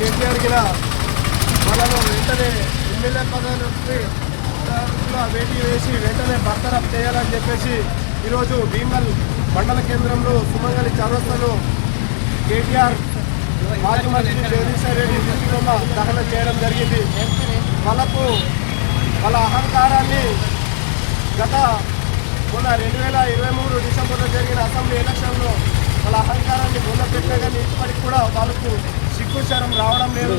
జరిగిన మనము వెంటనే ఎమ్మెల్యే పదవికి వేటీ వేసి వెంటనే బర్తరఫ్ చేయాలని చెప్పేసి ఈరోజు భీమల్ మండల కేంద్రంలో సుమంగళి చౌరస్తలో కేటీఆర్ మాజీ మంత్రి జగదీశ్వర్ రెడ్డి మృతిబొమ్మ దహనం చేయడం జరిగింది. వాళ్ళకు వాళ్ళ అహంకారాన్ని గత మొన్న రెండు వేల ఇరవై మూడు డిసెంబర్లో జరిగిన అసెంబ్లీ ఎలక్షన్లో వాళ్ళ అహంకారాన్ని మొన్న పెట్టినా కానీ ఇప్పటికి కూడా వాళ్ళకు సిగ్గుశరం రావడం లేదు.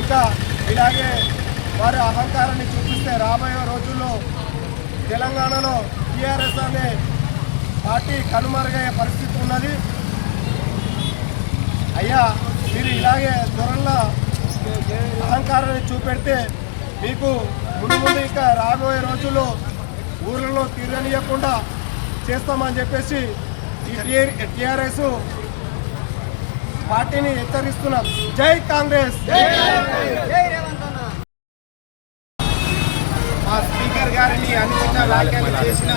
ఇంకా ఇలాగే వారి అహంకారాన్ని చూపిస్తే రాబోయే రోజుల్లో తెలంగాణలో టీఆర్ఎస్ అనే పార్టీ కనుమరుగయ్యే పరిస్థితి ఉన్నది. అయ్యా మీరు ఇలాగే త్వరలో అహంకారాన్ని చూపెడితే మీకు ముందు ముందు ఇంకా రాబోయే రోజుల్లో ఊర్లలో తీరనియకుండా చేస్తామని చెప్పేసి ఈ పార్టీని హెచ్చరిస్తున్నాం. జై కాంగ్రెస్. మా స్పీకర్ గారిని అనుచిత వ్యాఖ్యలు చేసిన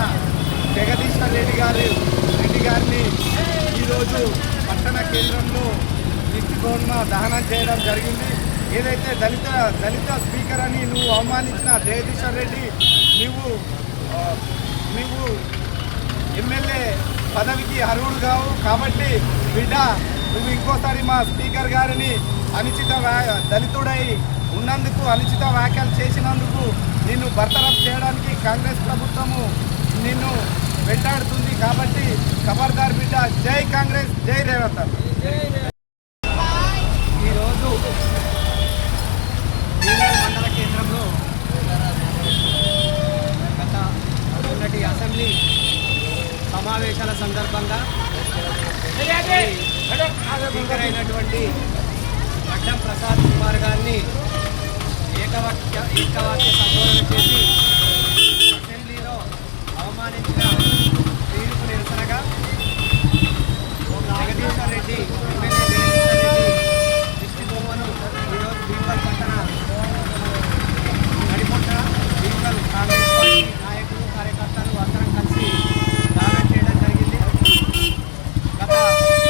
జగదీశ్వర్ రెడ్డి గారు రెడ్డి గారిని ఈరోజు పట్టణ కేంద్రంలో నిత్యగోన్మ దహనం చేయడం జరిగింది. ఏదైతే దళిత దళిత స్పీకర్ అని నువ్వు అవమానించిన జగదీశ్వర్ రెడ్డి నువ్వు నువ్వు ఎమ్మెల్యే పదవికి అర్హుడు కావు కాబట్టి బిడ్డ నువ్వు ఇంకోసారి మా స్పీకర్ గారిని అనుచిత వ్యా- దళితుడై ఉన్నందుకు అనుచిత వ్యాఖ్యలు చేసినందుకు నిన్ను బర్తరఫ్ చేయడానికి కాంగ్రెస్ ప్రభుత్వము నిన్ను వెంటాడుతుంది కాబట్టి ఖబర్దార్ బిడ్డ జై కాంగ్రెస్ జై రేవంత్ ఈరోజు భీమవరం మండల కేంద్రంలో గత మొన్నటి అసెంబ్లీ సమావేశాల సందర్భంగా స్పీకర్ అయినటువంటి అడ్డం ప్రసాద్ కుమార్ గారిని ఏకవాక్య ఏకవాక్య సంబోధన చేసి అసెంబ్లీలో అవమానించిన తీర్పు నిరసనగా జగదీశ్వర్ రెడ్డి ఎమ్మెల్యే జగదీశ్వర్ రెడ్డి దిష్టి బొమ్మను ఈరోజు భీమవరం పట్టణ నడిపొట్ట భీమవరం కాంగ్రెస్ పార్టీ నాయకులు కార్యకర్తలు అందరం కలిసి దానం చేయడం జరిగింది గత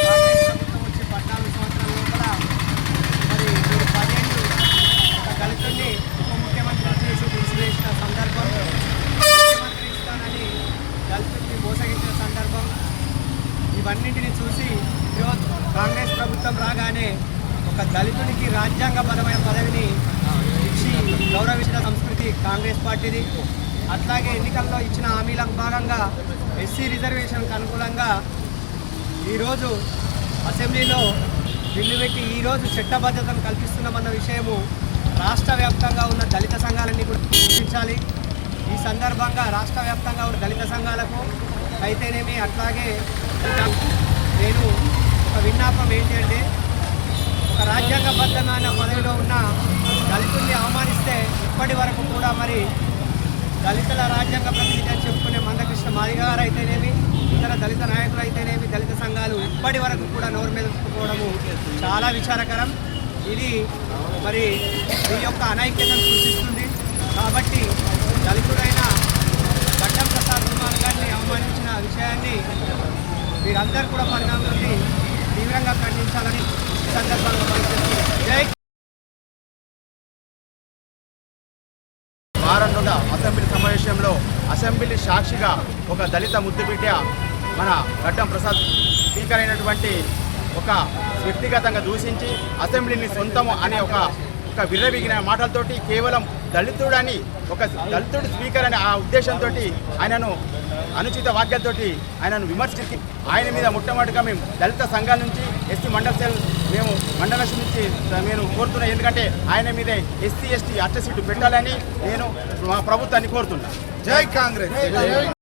కాంగ్రెస్ ప్రభుత్వం వచ్చి పద్నాలుగు సంవత్సరాల లోపల మరి మీరు పదేళ్ళు ఒక దళితుడిని ఉప ముఖ్యమంత్రి చేసి తీసివేసిన సందర్భం ముఖ్యమంత్రి ఇస్తానని దళితుడిని మోసగించిన సందర్భం ఇవన్నింటిని చూసి ఈరోజు కాంగ్రెస్ ప్రభుత్వం రాగానే ఒక దళితునికి రాజ్యాంగపరమైన పదవిని ఇచ్చి గౌరవించిన సంస్కృతి కాంగ్రెస్ పార్టీది. అట్లాగే ఎన్నికల్లో ఇచ్చిన హామీలకు భాగంగా ఎస్సీ రిజర్వేషన్కి అనుకూలంగా ఈరోజు అసెంబ్లీలో బిల్లు పెట్టి ఈరోజు చట్టబద్ధతను కల్పిస్తున్నామన్న విషయము రాష్ట్ర వ్యాప్తంగా ఉన్న దళిత సంఘాలన్నీ కూడా గుర్తించాలి. ఈ సందర్భంగా రాష్ట్ర వ్యాప్తంగా ఉన్న దళిత సంఘాలకు అయితేనేమి అట్లాగే నేను ఒక విన్నపం ఏంటంటే ఒక రాజ్యాంగబద్ధమైన పదవిలో ఉన్న దళితుల్ని అవమానిస్తే ఇప్పటి వరకు కూడా మరి దళితుల రాజ్యాంగ ప్రతినిధి అని చెప్పుకునే మందకృష్ణ మాదిగ గారు అయితేనేమి ఇతర దళిత నాయకులు అయితేనేమి దళిత సంఘాలు ఇప్పటి వరకు కూడా నోరు మీద చాలా విచారకరం. ఇది మరి ఈ యొక్క అనైక్యతను సృష్టిస్తుంది. కాబట్టి దళితుడైన గడ్డం ప్రసాద్ కుమార్ గారిని అవమానించిన విషయాన్ని మీరందరూ కూడా పరిణామం తీవ్రంగా ఖండించాలని సందర్భంగా పనిచేస్తున్నారు అసెంబ్లీ సమావేశంలో అసెంబ్లీ సాక్షిగా ఒక దళిత ముద్దుబిడ్డ మన గడ్డం ప్రసాద్ స్పీకర్ అయినటువంటి ఒక వ్యక్తిగతంగా దూషించి అసెంబ్లీని సొంతము అనే ఒక ఒక విర్రవిగిన మాటలతోటి కేవలం దళితుడని ఒక దళితుడు స్పీకర్ అనే ఆ ఉద్దేశంతో ఆయనను అనుచిత వాక్యాలతోటి ఆయనను విమర్శించి ఆయన మీద మొట్టమొదటిగా మేము దళిత సంఘాల నుంచి ఎస్సీ మండల సెల్ మేము మండల నుంచి నేను కోరుతున్నాను ఎందుకంటే ఆయన మీద ఎస్సీ ఎస్టీ అట్ట సీటు పెట్టాలని నేను మా ప్రభుత్వాన్ని కోరుతున్నాను జై కాంగ్రెస్.